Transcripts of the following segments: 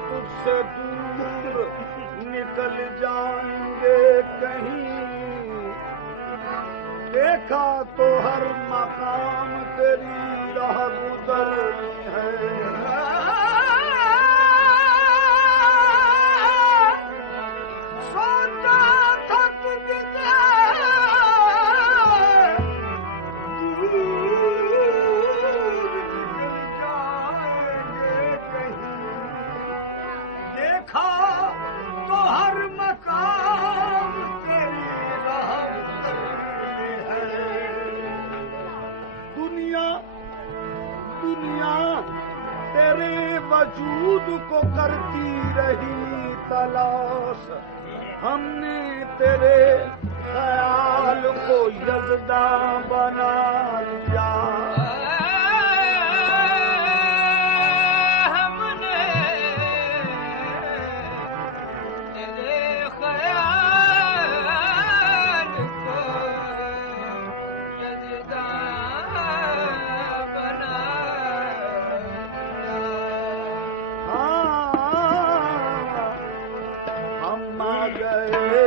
तुझसे दूर निकल जाएंगे कहीं। देखा तो हर मकाम तेरी राह गुजरनी है। सोचा था तुझसे दूर निकल जाएंगे कहीं। देखा तो हर मकाम तेरी राह गुजरनी है। दुनिया तेरे वजूद को करती रही तलाश। हमने तेरे ख्याल को यज़दा बना लिया। हमने तेरे ख्याल को यज़दा हम आ गए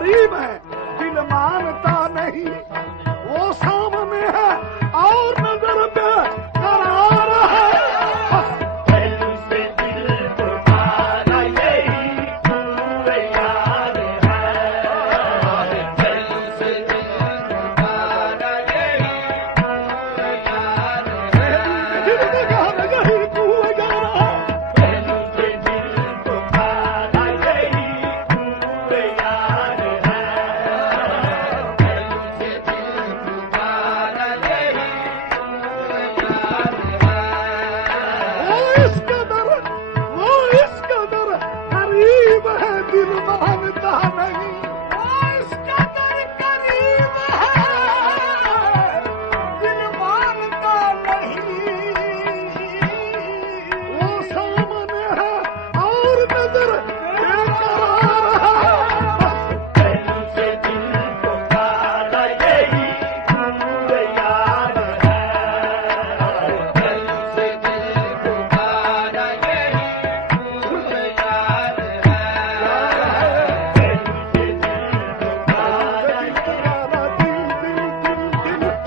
करीब है दिल मानता नहीं, वो सामने है और नजर पे करार है। पहलू से दिल तुम्हारा यही तू याद है, पहलू से दिल तुम्हारा यही तू याद है, दिल लगाना यही तू यार है। पहलू से दिल तुम्हारा यही तू याद है, पहलू से दिल तुम्हारा यही तू याद है। वो इस कदर करीब है दिल मानता नहीं, वो इस कदर करीब है दिल मानता नहीं, वो सामने है और नजर बेकरार है। पहलू से दिल तुम्हारा यही तू याद है, पहलू से दिल तुम्हारा यही तू याद है, पहलू से दिल तुम्हारा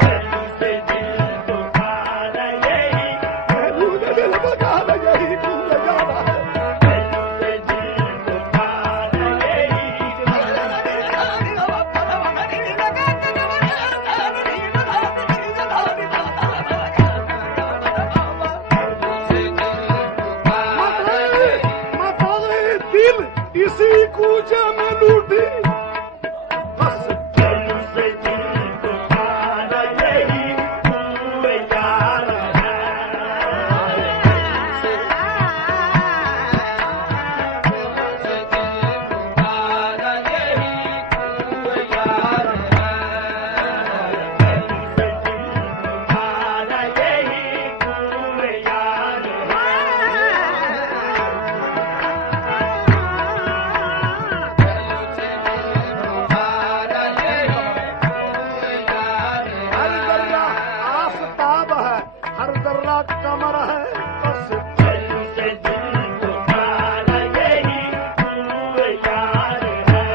पहलू से दिल तुम्हारा यही दिल लगाना यही तू यार है। पहलू से दिल तुम्हारा यही मताए दिल इसी कूचे में लूटी, बस पहलू से दिल तुम्हारा यही तू याद है, पहलू से दिल तुम्हारा यही तू याद है, पहलू से दिल तुम्हारा यही तू याद हर जर्रा आफताब है, हर जर्रा कमर है, बस पहलू से दिल तुम्हारा यही तू याद है,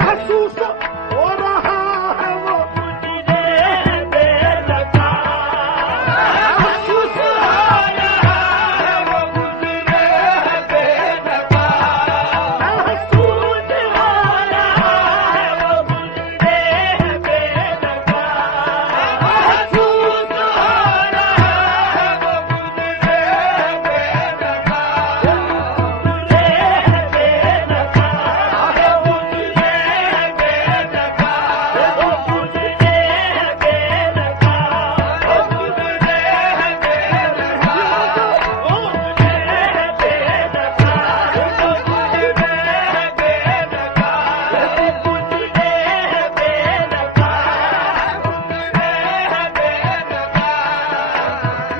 महसूस हो रहा है वो तुझे बेलगा महसूस वो गुजरे बेलगा महसूस वो गुजरे बेलगा महसूस हो रहा है वो गुजरे बेलगा गुजरे बेलगा वो गुजरे बेलगा वो गुजरे बेलगा वो गुजरे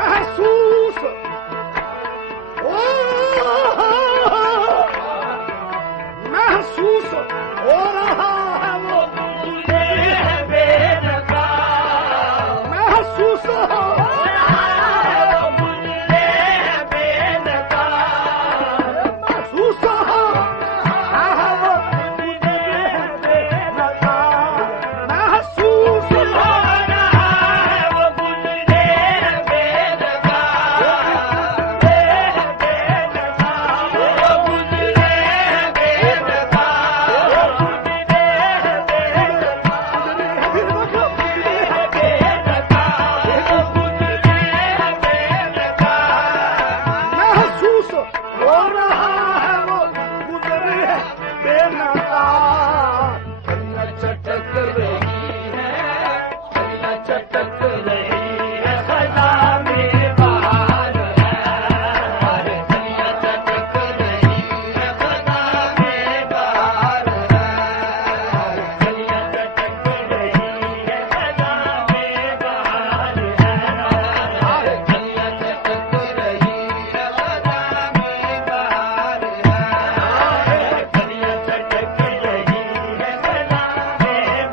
महसूस महसूस हो रहा है वो महसूस हो महसूस हो रहा है वो महसूस हो महसूस हो रहा है वो गुजरे बेनका चटक रही है चटक रही है सदा में बाहर है दुनिया चटक रही है सदा में बाहर है दुनिया चटक रही है सदा में बाहर है दुनिया चटक रही है सदा में बाहर है दुनिया चटक रही है सदा में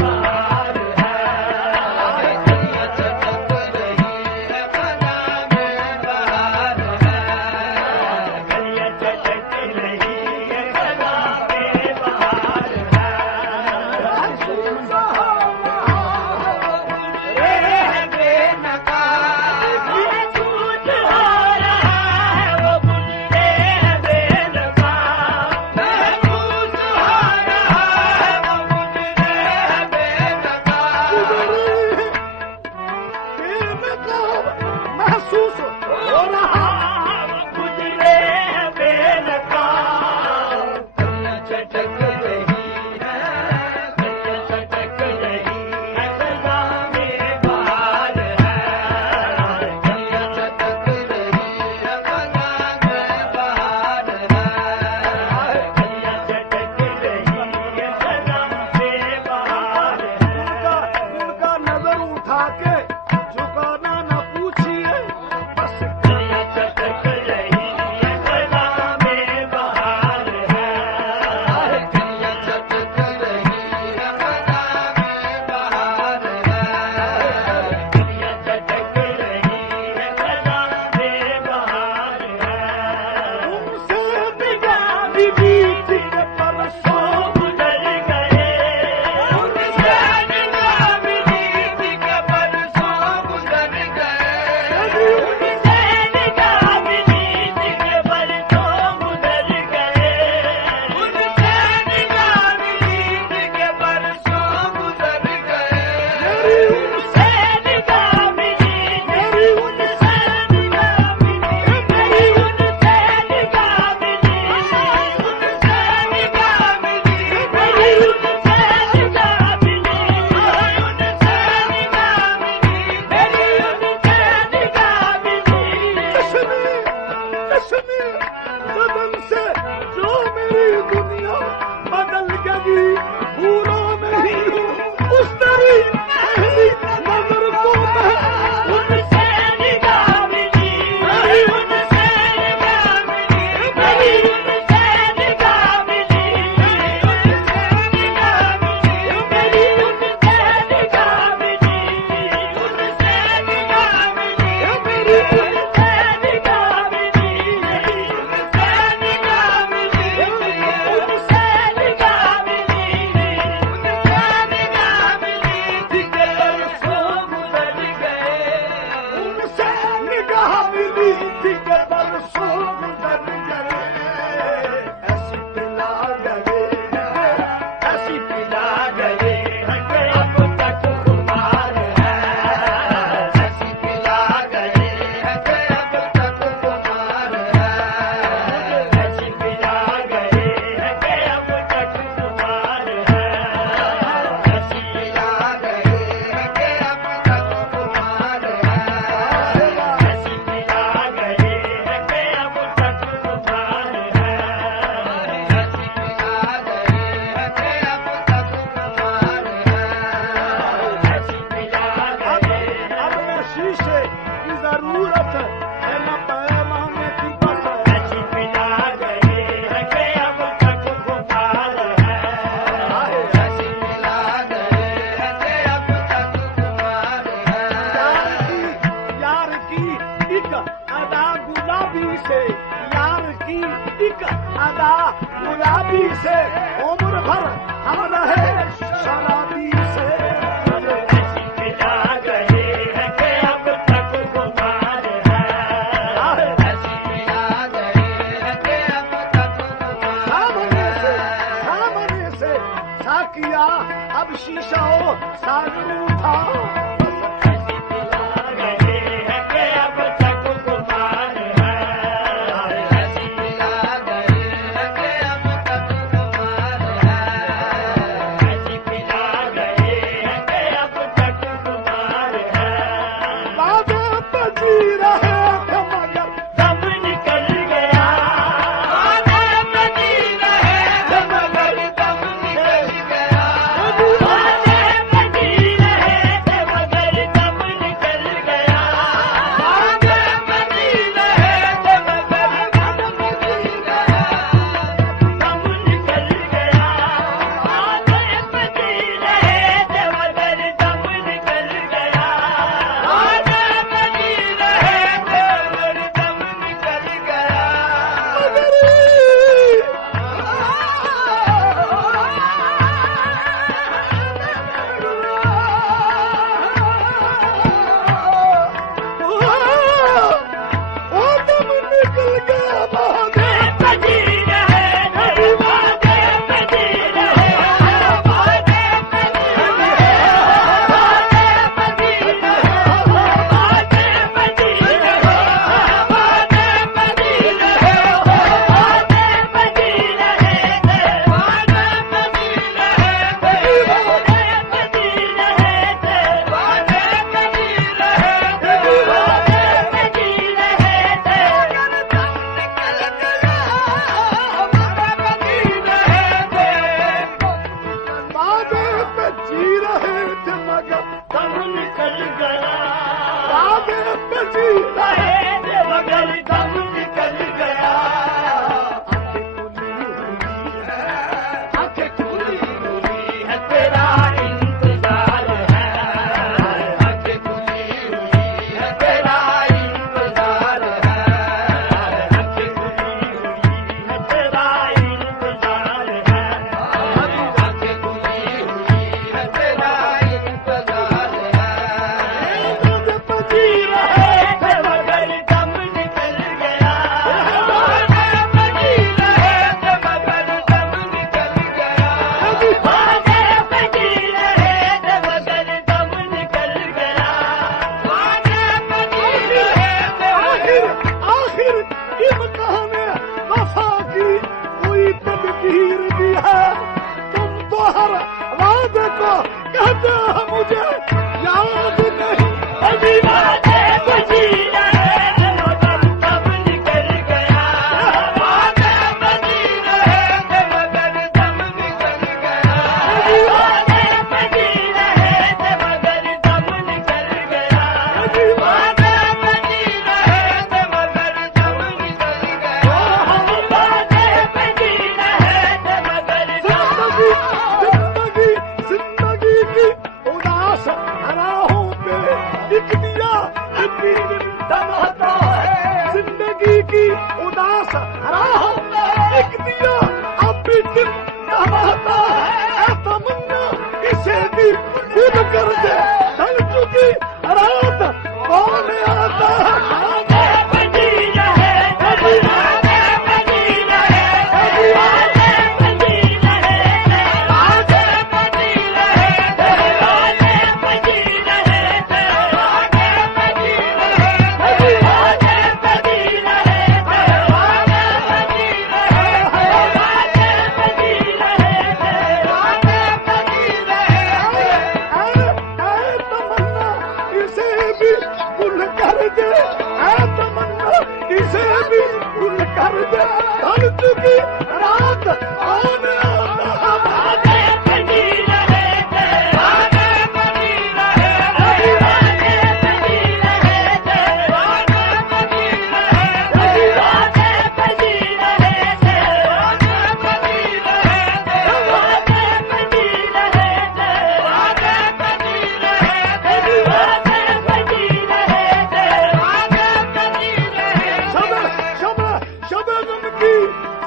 अब शीशा हो सागरू था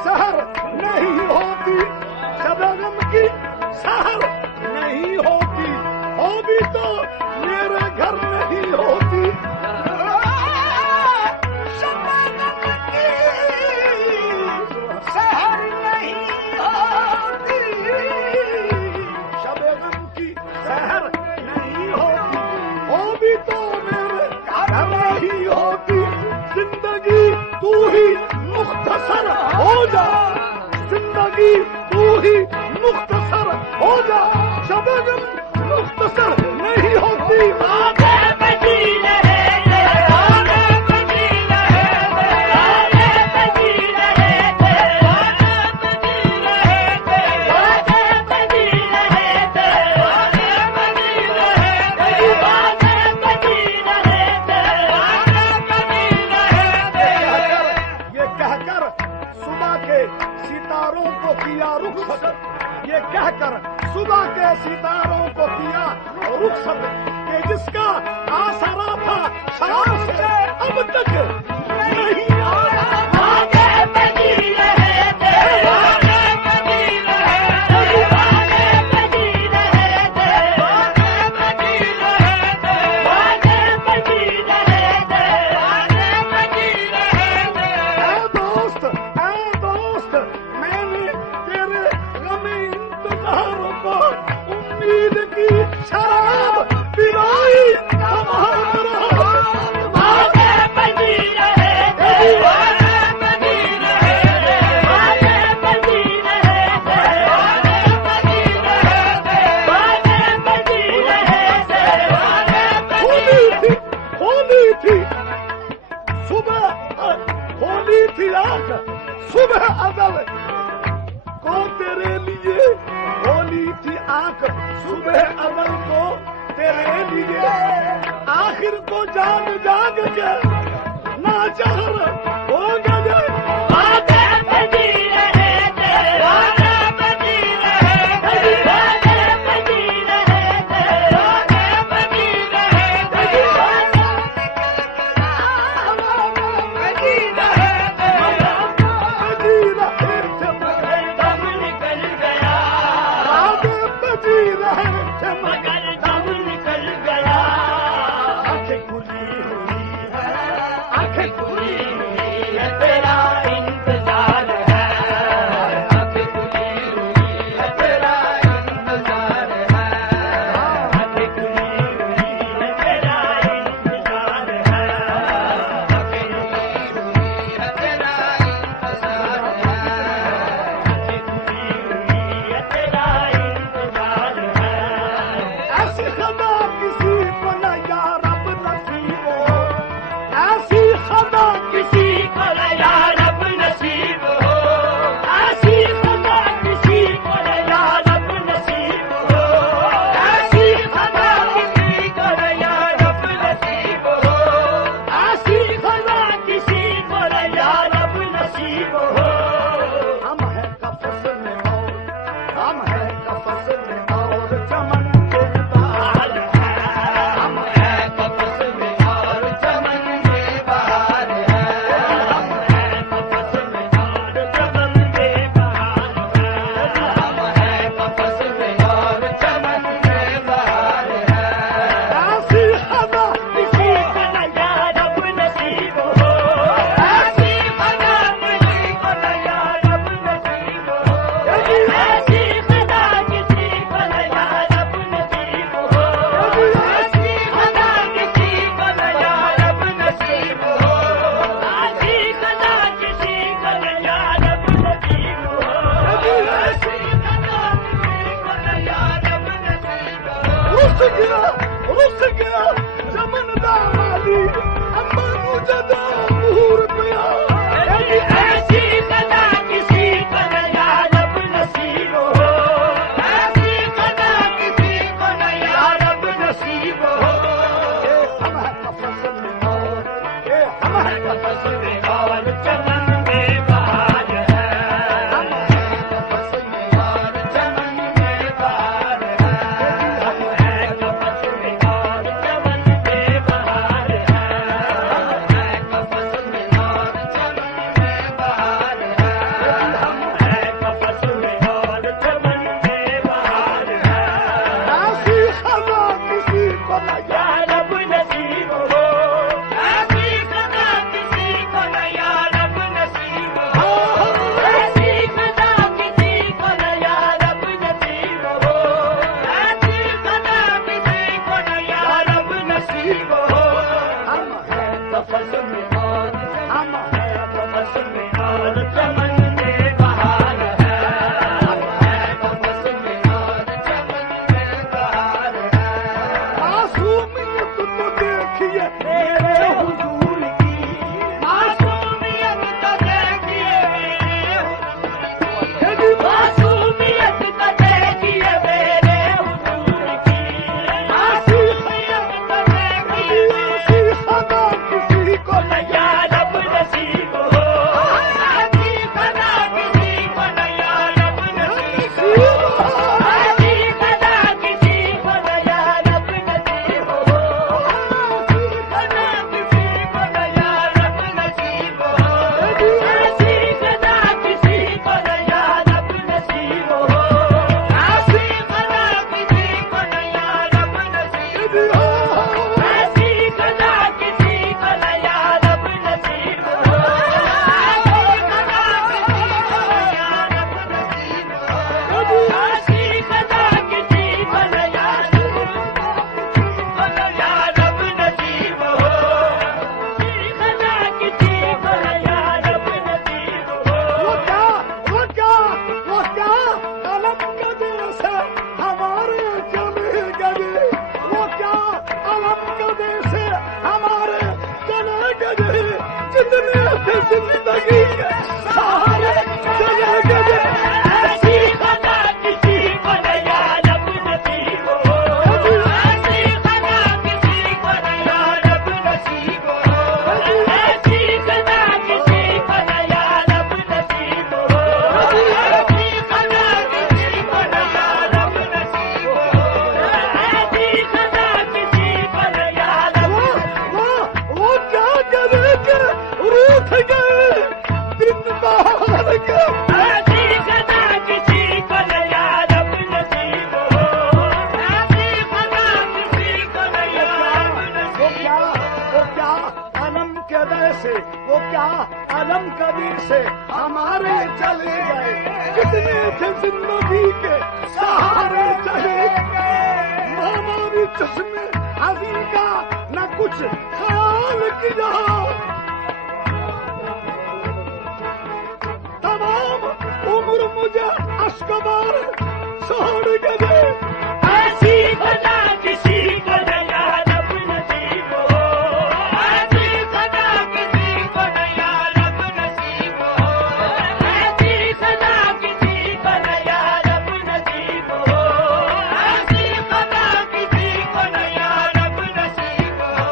सहर नहीं होती शहर नहीं होती, होगी तो मेरे घर नहीं होती। जिंदगी तू ही मुख्तसर हो जा, जिंदगी तू ही मुख्तसर हो जा। शबगम मुख्तसर नहीं होती। सितारों को किया रुखसत, ये कहकर सुबह के सितारों को किया रुखसत कि जिसका आसरा था शाम से अब तक नहीं आया। शराब पिलाई होली थी आंख सुबह अदल को तेरे लिए, होली थी आंख सुबह अदल को तेरे लिए। आखिर को जाग जाग के नाचार हो गए। रुस गया चमन दा माली अम्मा नू जदा मुहूर पिया। ऐसी कदा किसी को न या रब नसीब हो, ऐसी कदा किसी को न या रब नसीब हो। हम है फसल में और, हम है फसल में और चमन में बहार है। हम है फसल में और चमन में बहार है। हम है फसल में और चमन में बहार है। हम है फसल में और चमन में बहार है। हम है फसल में और चमन में बहार है। ऐसी खदा किसी को न या रब नसीब हो, ऐसी खदा किसी को न या रब नसीब हो, ऐसी खदा किसी को न या रब नसीब हो, ऐसी खदा से वो क्या आलम कबीर से हमारे चले गए, कितने थे जिंदगी के सहारे चले गए। हमारी चश्मे हजी का न कुछ ख्याल किया, तमाम उम्र मुझे अश्कबार छोड़ गए। ऐसी खदा किसी को नया रब नसीब हो, ऐसी खदा किसी को नया रब नसीब हो, ऐसी खदा किसी को नया रब नसीब हो, ऐसी खदा किसी को नया रब नसीब हो।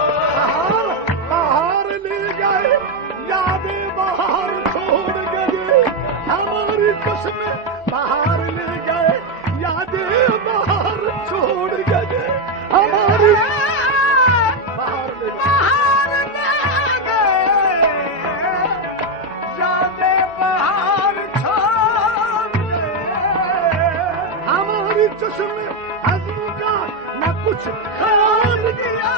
बाहर ले गए यादें बाहर छोड़ गए, हमारी कसमें बाहर ले गए यादें बाहर छोड़ गए, हमारी बाहर ले गए। हमारी चश्मे हजी का न कुछ ख्याल किया,